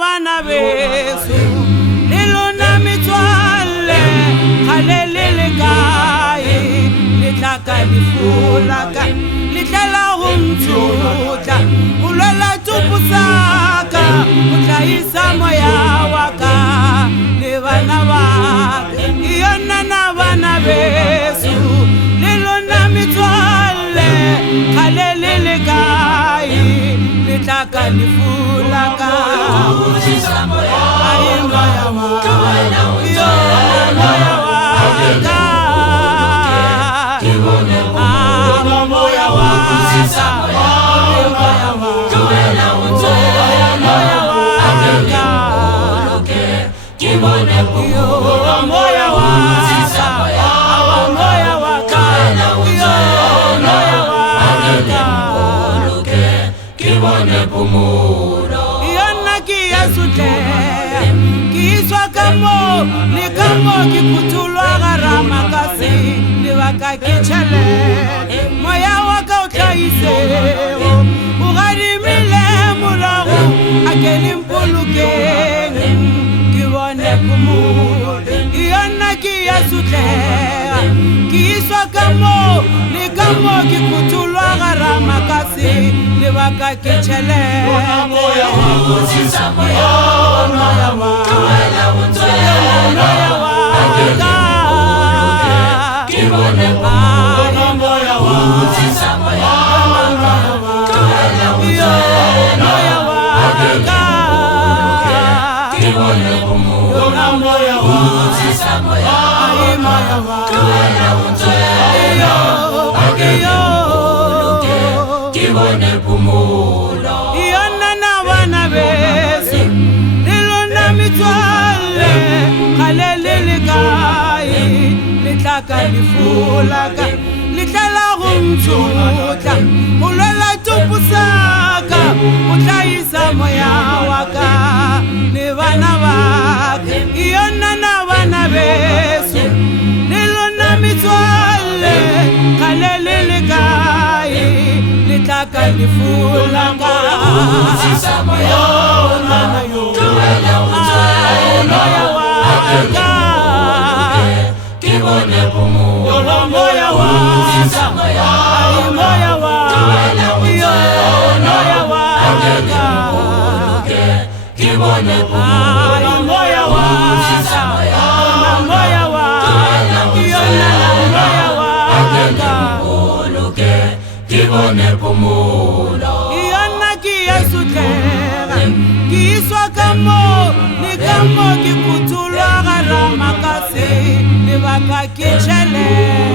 bana beso lilona mitswale khalelele kae litlaka lifulaka litlela humtsuta ulola tupusaka utlaisa moya waka le bana ba yona na bana beso lilona mitswale khalelele kae litlaka lifulaka ayi moya waka Nikamo kikutulwa garama kasi niwaka kichele moya waka utaise ugarimile mulago akeli mpuluke kiwane kumu iyona kiyasute kiswa kamo nikamo kikutulwa garama kasi niwaka kichele moya waka kalifulaka litlela humtsuta ulola tupusaka utlaisa moya waka ni bana bake yona na bana beso lilona mitswale khalelele kae litla kalifulaka yona na yona moya waka moya waka moya waka kibone moya waka moya waka kibone pumulo iyona kiyasutela kiswa kamo nikamo kikutulwa garama kasi nibaka kichele